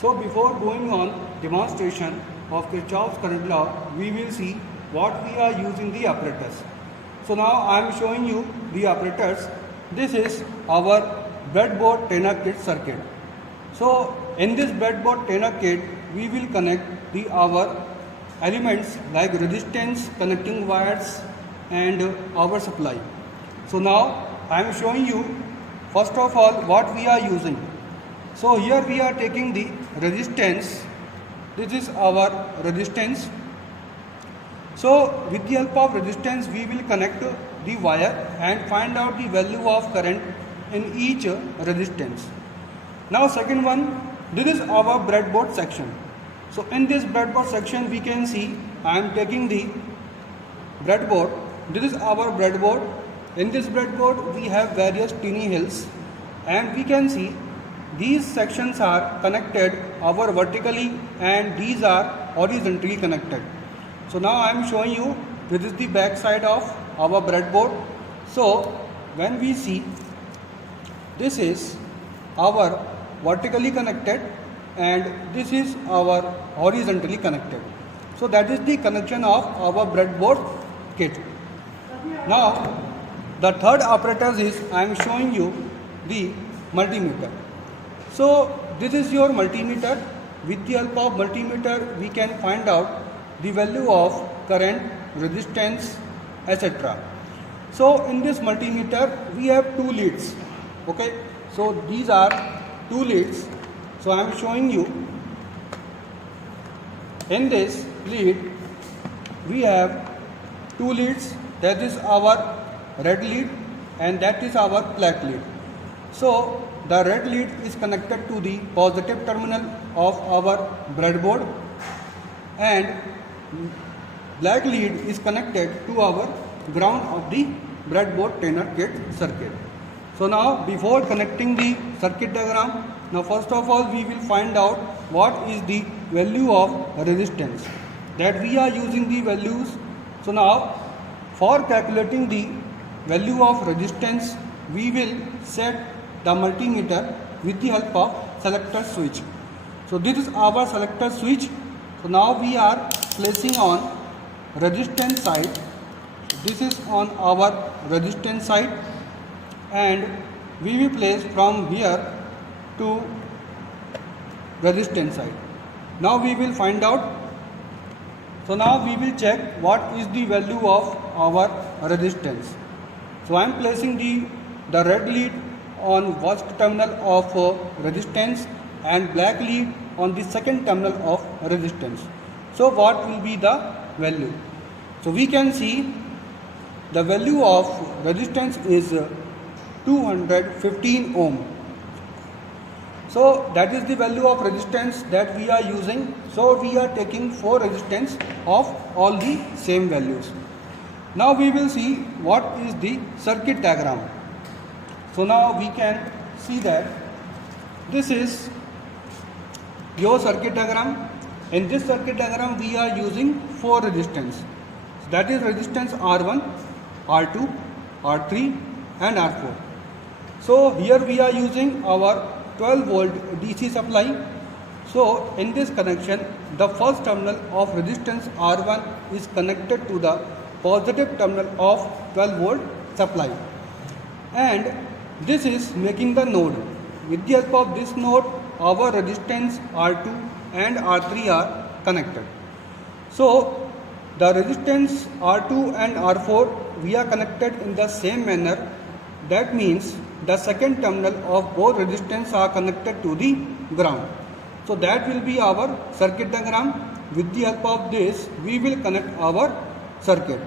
So before going on demonstration of Kirchhoff's current law, we will see what we are using the apparatus. So now I am showing you the apparatus. This is our breadboard Tenor kit circuit. So in this breadboard Tenor kit, we will connect our elements like resistance, connecting wires and our supply. So now I am showing you first of all what we are using. So here we are taking the resistance. This is our resistance. So with the help of resistance we will connect the wire and find out the value of current in each resistance. Now second one, this is our breadboard section. So in this breadboard section we can see I am taking the breadboard. This is our breadboard. In this breadboard we have various tiny hills and we can see these sections are connected over vertically and these are horizontally connected. So now I am showing you this is the back side of our breadboard. So when we see this is our vertically connected and this is our horizontally connected. So that is the connection of our breadboard kit. Now the third apparatus is I am showing you the multimeter. So this is your multimeter. With the help of multimeter we can find out the value of current, resistance, etc. So in this multimeter we have two leads. Okay, so these are two leads. So I am showing you in this lead we have two leads. That is our red lead and that is our black lead. So the red lead is connected to the positive terminal of our breadboard and black lead is connected to our ground of the breadboard Tenor kit circuit. So now before connecting the circuit diagram, now first of all we will find out what is the value of resistance, that we are using the values. So now for calculating the value of resistance we will set the multimeter with the help of selector switch. So this is our selector switch. So now we are placing on resistance side. This is on our resistance side and we will place from here to resistance side. Now we will find out. So now we will check what is the value of our resistance. So I am placing the red lead on first terminal of resistance and black lead on the second terminal of resistance. So what will be the value? So we can see the value of resistance is 215 ohm. So that is the value of resistance that we are using. So we are taking 4 resistance of all the same values. Now we will see what is the circuit diagram. So now we can see that this is your circuit diagram. In this circuit diagram we are using 4 resistance. So that is resistance R1, R2, R3 and R4. So here we are using our 12 volt DC supply. So in this connection the first terminal of resistance R1 is connected to the positive terminal of 12 volt supply and this is making the node. With the help of this node our resistance R2 and R3 are connected. So the resistance R2 and R4 we are connected in the same manner. That means the second terminal of both resistance are connected to the ground. So that will be our circuit diagram. With the help of this we will connect our circuit.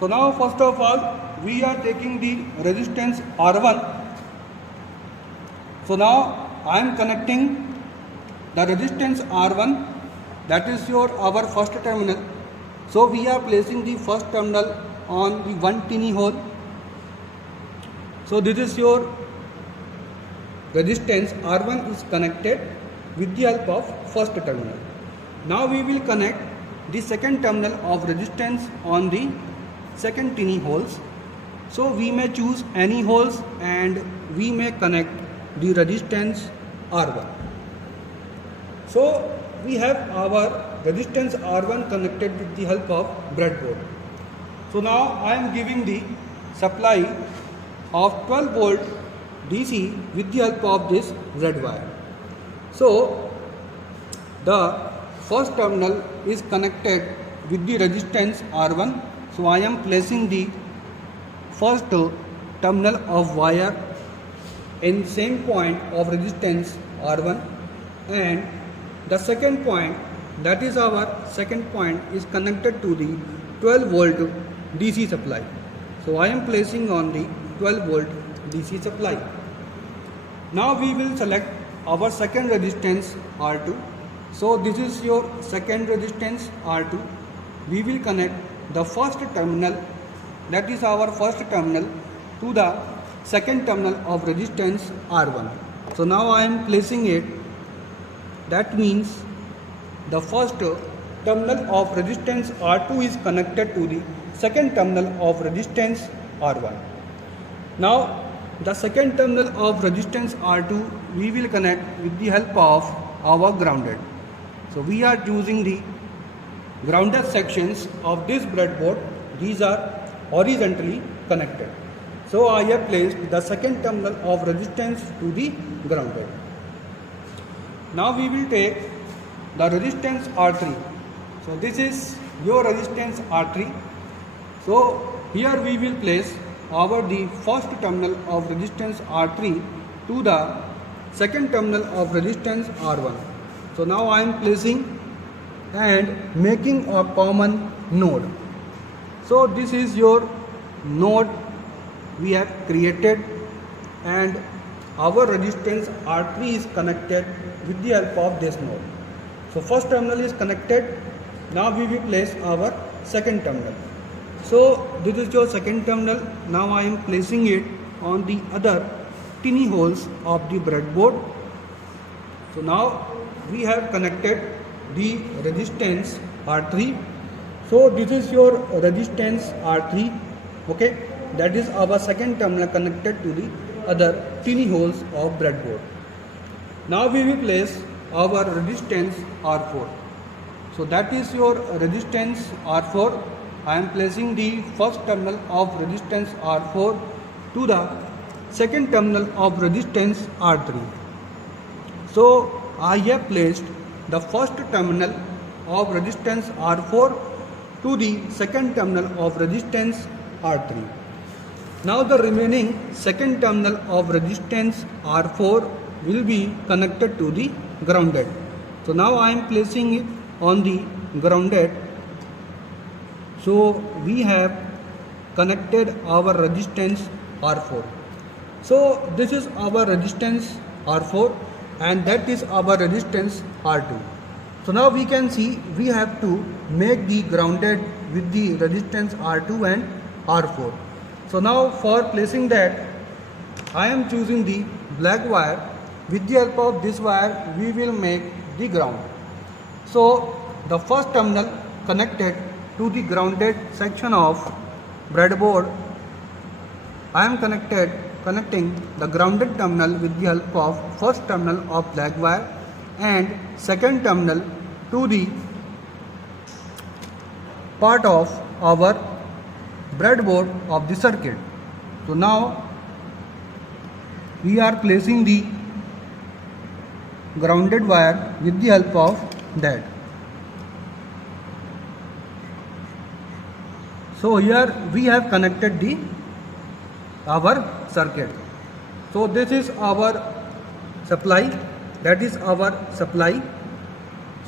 So now first of all we are taking the resistance R1. So now I am connecting the resistance R1, that is our first terminal. So we are placing the first terminal on the one tiny hole. So this is your resistance R1 is connected with the help of first terminal. Now we will connect the second terminal of resistance on the second tiny holes. So we may choose any holes and we may connect the resistance R1. So we have our resistance R1 connected with the help of breadboard. So now I am giving the supply of 12 volt DC with the help of this red wire. So the first terminal is connected with the resistance R1. So I am placing the first terminal of wire in same point of resistance R1, and the second point, that is our second point, is connected to the 12 volt DC supply. So I am placing on the 12 volt DC supply. Now we will select our second resistance R2. So this is your second resistance R2. We will connect the first terminal, that is our first terminal, to the second terminal of resistance R1. So now I am placing it. That means the first terminal of resistance R2 is connected to the second terminal of resistance R1. Now the second terminal of resistance R2 we will connect with the help of our grounded. So we are using the grounded sections of this breadboard. These are horizontally connected. So I have placed the second terminal of resistance to the grounded. Now we will take the resistance R3. So this is your resistance R3. So here we will place the first terminal of resistance R3 to the second terminal of resistance R1. So now I am placing and making a common node. So this is your node we have created, and our resistance R3 is connected with the help of this node. So first terminal is connected. Now we will place our second terminal. So this is your second terminal. Now I am placing it on the other tiny holes of the breadboard. So now we have connected the resistance R3. So this is your resistance R3. Okay, that is our second terminal connected to the other tiny holes of breadboard. Now we will place our resistance R4. So that is your resistance R4. I am placing the first terminal of resistance R4 to the second terminal of resistance R3. So I have placed the first terminal of resistance R4 to the second terminal of resistance R3. Now the remaining second terminal of resistance R4 will be connected to the grounded. So now I am placing it on the grounded. So we have connected our resistance R4. So this is our resistance R4 and that is our resistance R2. So now we can see we have to make the grounded with the resistance R2 and R4. So now for placing that, I am choosing the black wire. With the help of this wire we will make the ground. So the first terminal connected to the grounded section of breadboard, I am connecting the grounded terminal with the help of first terminal of black wire and second terminal to the part of our breadboard of the circuit. So now we are placing the grounded wire with the help of that. So here we have connected our circuit. So this is our supply, that is our supply.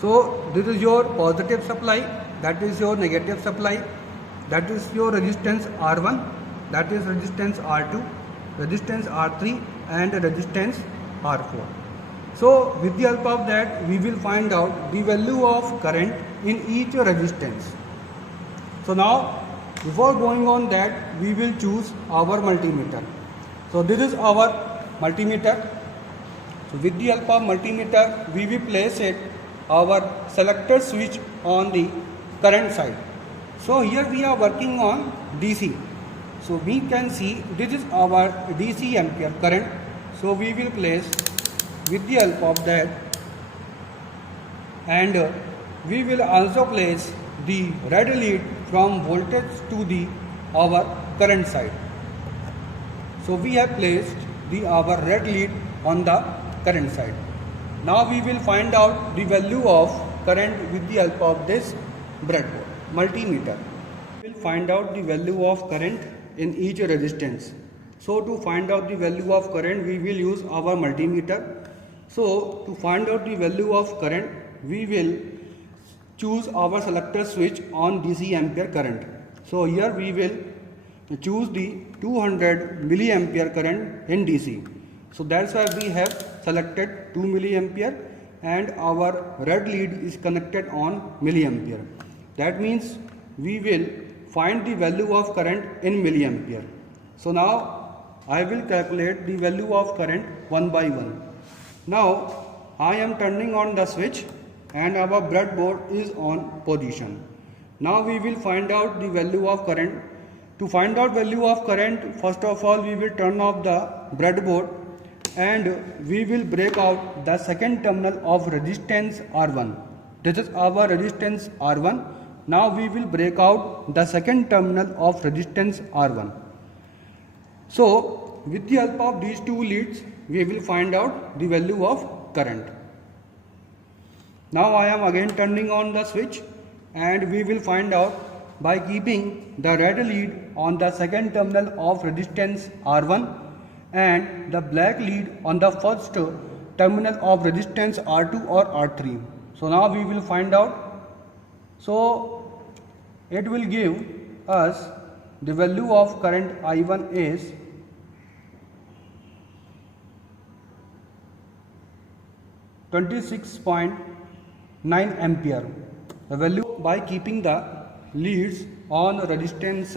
So this is your positive supply, that is your negative supply, that is your resistance R1, that is resistance R2, resistance R3 and resistance R4. So with the help of that we will find out the value of current in each resistance. So now before going on that we will choose our multimeter. So this is our multimeter. So with the help of multimeter we will place our selector switch on the current side. So here we are working on DC. So we can see this is our DC ampere current. So we will place with the help of that and we will also place the red lead from voltage to the our current side. So we have placed our red lead on the current side. Now we will find out the value of current with the help of this breadboard multimeter. We will find out the value of current in each resistance. So to find out the value of current, we will use our multimeter. So to find out the value of current, we will choose our selector switch on DC ampere current. So here we will choose the 200 milliampere current in DC. So that's why we have selected 2 milliampere and our red lead is connected on milliampere. That means we will find the value of current in milliampere. So now I will calculate the value of current one by one. Now I am turning on the switch and our breadboard is on position. Now we will find out the value of current. To find out value of current, first of all we will turn off the breadboard and we will break out the second terminal of resistance R1. This is our resistance R1. Now we will break out the second terminal of resistance R1. So with the help of these two leads, we will find out the value of current. Now I am again turning on the switch and we will find out by keeping the red lead on the second terminal of resistance R1 and the black lead on the first terminal of resistance R2 or R3. So now we will find out. So it will give us the value of current I1 is 26.9 ampere. The value by keeping the leads on resistance,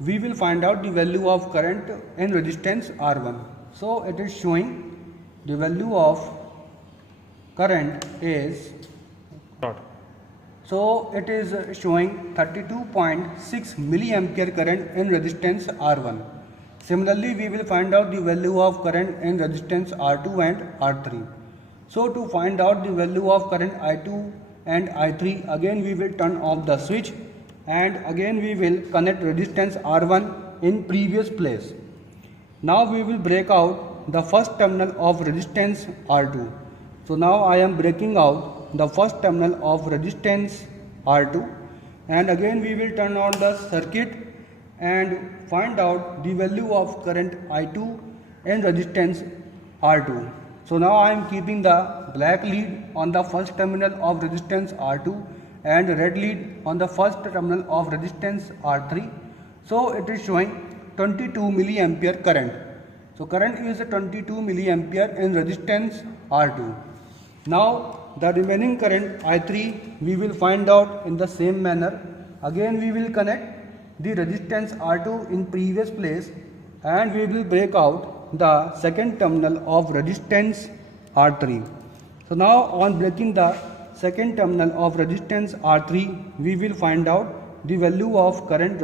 we will find out the value of current in resistance R1. So it is showing the value of current is, so it is showing 32.6 milliampere current in resistance R1. Similarly, we will find out the value of current in resistance R2 and R3. So to find out the value of current I2 and I3, again we will turn off the switch and again we will connect resistance R1 in previous place. Now we will break out the first terminal of resistance R2. So now I am breaking out the first terminal of resistance R2 and again we will turn on the circuit and find out the value of current I2 and resistance R2. So now I am keeping the black lead on the first terminal of resistance R2 and red lead on the first terminal of resistance R3. So it is showing 22 milliampere current. So current is 22 milliampere in resistance R2. Now the remaining current I3 we will find out in the same manner. Again we will connect the resistance R2 in previous place and we will break out the second terminal of resistance R3. So now on breaking the second terminal of resistance R3, we will find out the value of current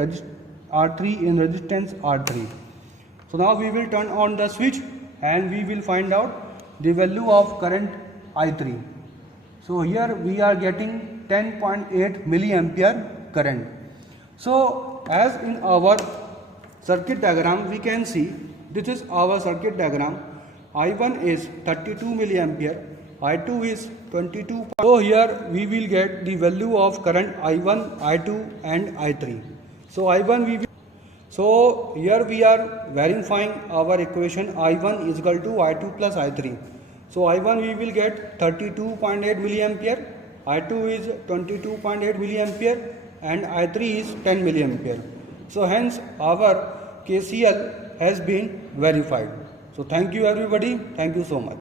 R3 in resistance R3. So now we will turn on the switch and we will find out the value of current I3. So here we are getting 10.8 milliampere current. So as in our circuit diagram we can see, this is our circuit diagram. I1 is 32 milliampere, I2 is 22. So here we will get the value of current I1, I2 and I3. So I1 we will, so here we are verifying our equation I1 is equal to I2 plus I3. So I1 we will get 32.8 milliampere, I2 is 22.8 milliampere and I3 is 10 milliampere. So hence our KCL has been verified. So thank you everybody. Thank you so much.